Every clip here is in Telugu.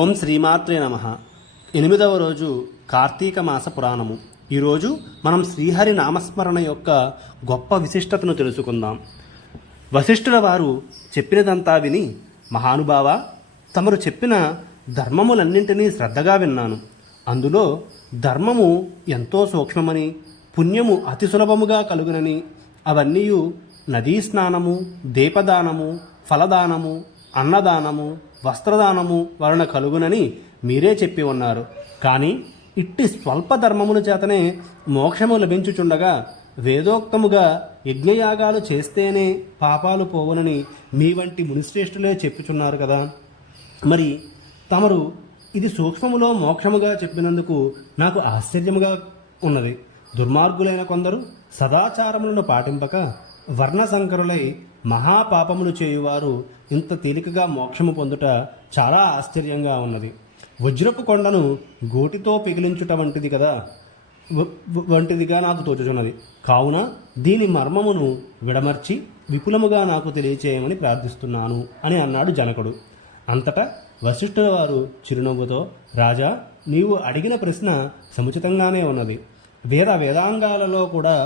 ఓం శ్రీమాత్రే నమః. 8వ రోజు కార్తీక మాస పురాణము. ఈరోజు మనం శ్రీహరి నామస్మరణ యొక్క గొప్ప విశిష్టతను తెలుసుకుందాం. వశిష్ఠుల వారు చెప్పినదంతా విని, మహానుభావ, తమరు చెప్పిన ధర్మములన్నింటినీ శ్రద్ధగా విన్నాను. అందులో ధర్మము ఎంతో సూక్ష్మమని, పుణ్యము అతి సులభముగా కలుగునని, అవన్నీ నదీ స్నానము, దీపదానము, ఫలదానము, అన్నదానము, వస్త్రదానము వలన కలుగునని మీరే చెప్పి ఉన్నారు. కానీ ఇట్టి స్వల్ప ధర్మముల చేతనే మోక్షము లభించుచుండగా వేదోక్తముగా యజ్ఞయాగాలు చేస్తేనే పాపాలు పోవునని మీ వంటి మునిశ్రేష్ఠులే చెప్పుచున్నారు కదా. మరి తమరు ఇది సూక్ష్మములో మోక్షముగా చెప్పినందుకు నాకు ఆశ్చర్యముగా ఉన్నది. దుర్మార్గులైన కొందరు సదాచారములను పాటింపక వర్ణసంకరులై మహాపాపములు చేయువారు ఇంత తేలికగా మోక్షము పొందుట చాలా ఆశ్చర్యంగా ఉన్నది. వజ్రపు కొండను గోటితో పిగిలించుట వంటిదిగా నాకు తోచుచున్నది. కావున దీని మర్మమును విడమర్చి విపులముగా నాకు తెలియచేయమని ప్రార్థిస్తున్నాను అని అన్నాడు జనకుడు. అంతటా వశిష్ఠుల వారు చిరునవ్వుతో, రాజా, నీవు అడిగిన ప్రశ్న సముచితంగానే ఉన్నది. వేదాంగాలలో కూడా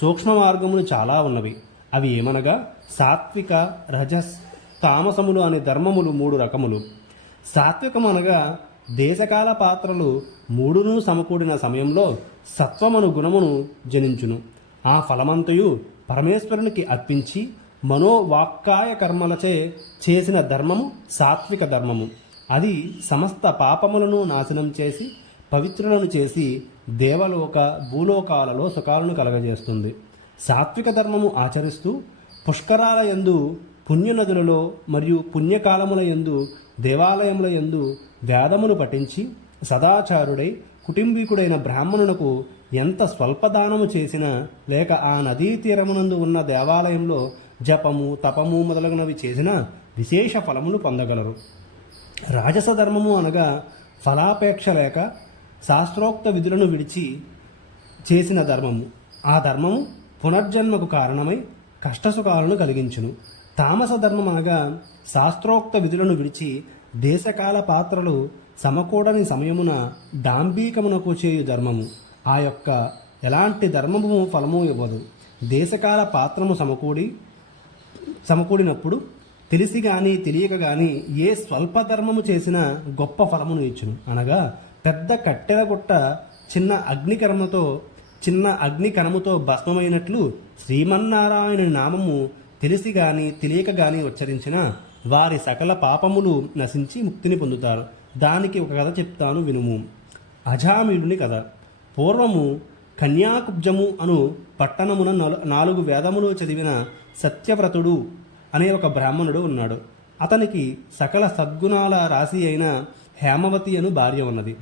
సూక్ష్మ మార్గములు చాలా ఉన్నవి. అవి ఏమనగా సాత్విక, రజస్, తామసములు అనే ధర్మములు 3 రకములు. సాత్వికము అనగా దేశకాల పాత్రలు 3 సమకూడిన సమయంలో సత్వమను గుణమును జనించును. ఆ ఫలమంతయు పరమేశ్వరునికి అర్పించి మనోవాక్కాయ కర్మలచే చేసిన ధర్మము సాత్విక ధర్మము. అది సమస్త పాపములను నాశనం చేసి పవిత్రులను చేసి దేవలోక, భూలోకాలలో సుఖాలను కలగజేస్తుంది. సాత్విక ధర్మము ఆచరిస్తూ పుష్కరాల యందు, పుణ్యనదులలో మరియు పుణ్యకాలముల యందు, దేవాలయముల యందు వేదములు పఠించి సదాచారుడై కుటుంబీకుడైన బ్రాహ్మణునకు ఎంత స్వల్పదానము చేసినా, లేక ఆ నదీ తీరమునందు ఉన్న దేవాలయంలో జపము, తపము మొదలగునవి చేసినా విశేష ఫలములు పొందగలరు. రాజస ధర్మము అనగా ఫలాపేక్ష లేక శాస్త్రోక్త విధులను విడిచి చేసిన ధర్మము. ఆ ధర్మము పునర్జన్మకు కారణమై కష్టసుఖాలను కలిగించును. తామస ధర్మం అనగా శాస్త్రోక్త విధులను విడిచి దేశకాల పాత్రలు సమకూడని సమయమున డాంబీకమునకు చేయు ధర్మము. ఆ యొక్క ఎలాంటి ధర్మము ఫలము ఇవ్వదు. దేశకాల పాత్రము సమకూడినప్పుడు తెలిసి గాని తెలియక గాని ఏ స్వల్ప ధర్మము చేసినా గొప్ప ఫలమును ఇచ్చును. అనగా పెద్ద కట్టెల గుట్ట చిన్న అగ్నికణముతో భస్మమైనట్లు శ్రీమన్నారాయణుని నామము తెలిసి గాని తెలియక గాని ఉచ్చరించిన వారి సకల పాపములు నశించి ముక్తిని పొందుతారు. దానికి ఒక కథ చెప్తాను, వినుము. అజామిలుని కథ. పూర్వము కన్యాకుబ్జము అను పట్టణమున 4 వేదములు చదివిన సత్యవ్రతుడు అనే ఒక బ్రాహ్మణుడు ఉన్నాడు. అతనికి సకల సద్గుణాల రాశి అయిన హేమవతి అను భార్య ఉన్నది.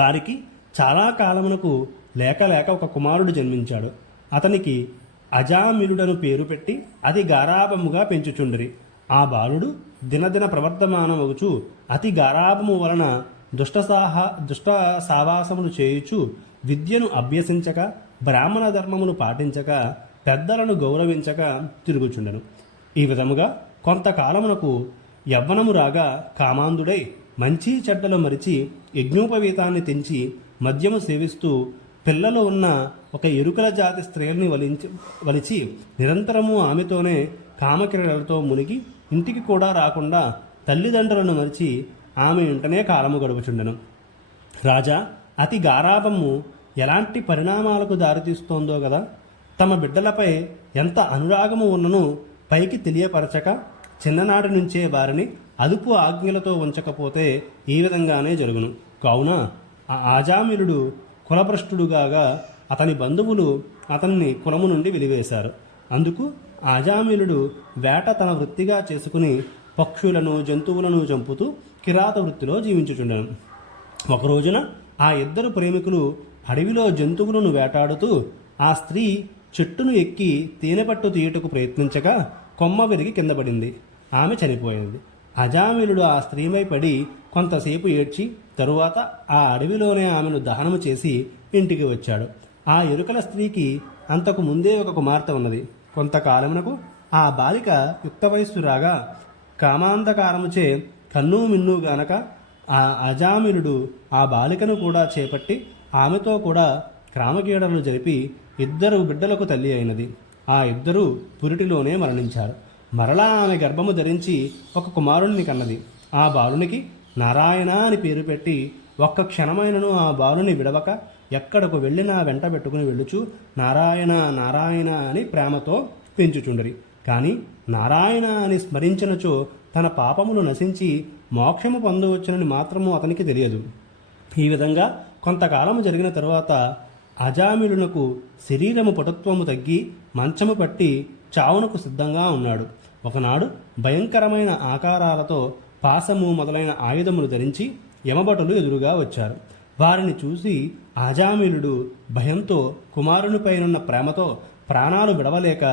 వారికి చాలా కాలమునకు లేక ఒక కుమారుడు జన్మించాడు. అతనికి అజామిలుడను పేరు పెట్టి అతి గారాభముగా పెంచుచుండిరి. ఆ బాలుడు దినదిన ప్రవర్ధమానమగుచు అతి గారాభము వలన దుష్ట సావాసములు చేయుచు విద్యను అభ్యసించక, బ్రాహ్మణ ధర్మమును పాటించక, పెద్దలను గౌరవించక తిరుగుచుండెను. ఈ విధముగా కొంతకాలమునకు యవ్వనము రాగా కామాంధుడై మంచి చెడ్డలు మరిచి యజ్ఞోపవీతాన్ని తెంచి మద్యము సేవిస్తూ పిల్లలు ఉన్న ఒక ఎరుకల జాతి స్త్రీలని వలిచి నిరంతరము ఆమెతోనే కామక్రీడలతో మునిగి ఇంటికి కూడా రాకుండా తల్లిదండ్రులను మరిచి ఆమె ఇంటనే కాలము గడుపుచుండెను. రాజా, అతి గారాభము ఎలాంటి పరిణామాలకు దారితీస్తోందో కదా. తమ బిడ్డలపై ఎంత అనురాగము ఉన్నను పైకి తెలియపరచక చిన్ననాటి నుంచే వారిని అదుపు ఆజ్ఞలతో ఉంచకపోతే ఈ విధంగానే జరుగును. కావున ఆ ఆజామిలుడు కులభ్రష్టుడుగాగా అతని బంధువులు అతన్ని కులము నుండి వెలివేశారు. అందుకు ఆజామిలుడు వేట తన వృత్తిగా చేసుకుని పక్షులను, జంతువులను చంపుతూ కిరాత వృత్తిలో జీవించుచుండెను. ఒక రోజున ఆ 2 ప్రేమికులు అడవిలో జంతువులను వేటాడుతూ ఆ స్త్రీ చెట్టును ఎక్కి తేనెపట్టు తీయుటకు ప్రయత్నించగా కొమ్మ విరిగి కింద పడింది. ఆమె చనిపోయింది. అజామిలుడు ఆ స్త్రీమై పడి కొంతసేపు ఏడ్చి తరువాత ఆ అడవిలోనే ఆమెను దహనము చేసి ఇంటికి వచ్చాడు. ఆ ఎరుకల స్త్రీకి అంతకు ముందే ఒక కుమార్తె ఉన్నది. కొంతకాలమునకు ఆ బాలిక యుక్త వయస్సు రాగా కామాంధకారముచే కన్ను మిన్ను గానక ఆ అజామిలుడు ఆ బాలికను కూడా చేపట్టి ఆమెతో కూడా క్రామకీడలు జరిపి 2 బిడ్డలకు తల్లి అయినది. ఆ 2 పురిటిలోనే మరణించారు. మరలా ఆమె గర్భము ధరించి ఒక కుమారుణ్ణి కన్నది. ఆ బాలునికి నారాయణ అని పేరు పెట్టి ఒక్క క్షణమైనను ఆ బాలుని విడవక ఎక్కడకు వెళ్ళినా వెంట పెట్టుకుని వెళ్ళుచు నారాయణ నారాయణ అని ప్రేమతో పెంచుచుండరి. కానీ నారాయణ అని స్మరించినచో తన పాపములు నశించి మోక్షము పొందవచ్చునని మాత్రము అతనికి తెలియదు. ఈ విధంగా కొంతకాలము జరిగిన తరువాత అజామిలునకు శరీరము పటుత్వము తగ్గి మంచము పట్టి చావునకు సిద్ధంగా ఉన్నాడు. ఒకనాడు భయంకరమైన ఆకారాలతో పాసము మొదలైన ఆయుధములు ధరించి యమభటులు ఎదురుగా వచ్చారు. వారిని చూసి అజామిలుడు భయంతో కుమారునిపైనున్న ప్రేమతో ప్రాణాలు విడవలేక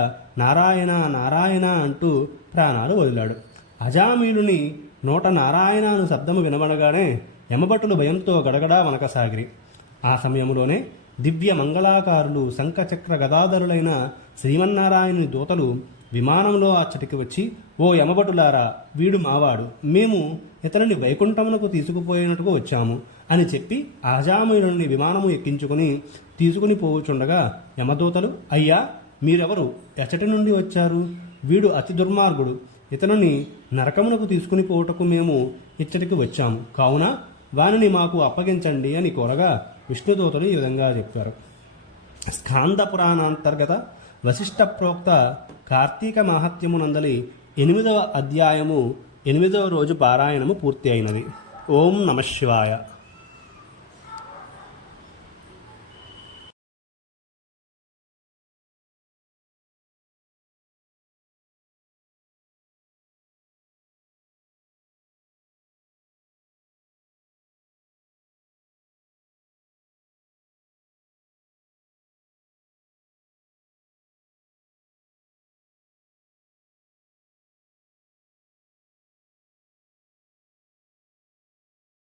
నారాయణ నారాయణ అంటూ ప్రాణాలు వదిలాడు. అజామిలుని నోట నారాయణ అను శబ్దము వినబడగానే యమభటులు భయంతో గడగడా వనకసాగిరి. ఆ సమయంలోనే దివ్య మంగళాకారులు శంఖచక్ర గదాధరులైన శ్రీమన్నారాయణుని దూతలు విమానంలో అచ్చటికి వచ్చి, ఓ యమభటులారా, వీడు మావాడు, మేము ఇతనిని వైకుంఠమునకు తీసుకుపోయినట్టుకు వచ్చాము అని చెప్పి అజామిలుని విమానము ఎక్కించుకుని తీసుకుని పోవుచుండగా యమదూతలు, అయ్యా మీరెవరు, ఎచ్చటి నుండి వచ్చారు? వీడు అతి దుర్మార్గుడు, ఇతనుని నరకమునకు తీసుకుని పోవుటకు మేము ఇచ్చటికి వచ్చాము, కావున వానిని మాకు అప్పగించండి అని కోరగా విష్ణుదూతలు ఈ విధంగా చెప్పారు. స్కాంద పురాణాంతర్గత వశిష్ఠ ప్రోక్త కార్తీక మాహాత్మ్యమునందలి 8వ అధ్యాయము 8వ రోజు పారాయణము పూర్తి అయినది. ఓం నమః శివాయ.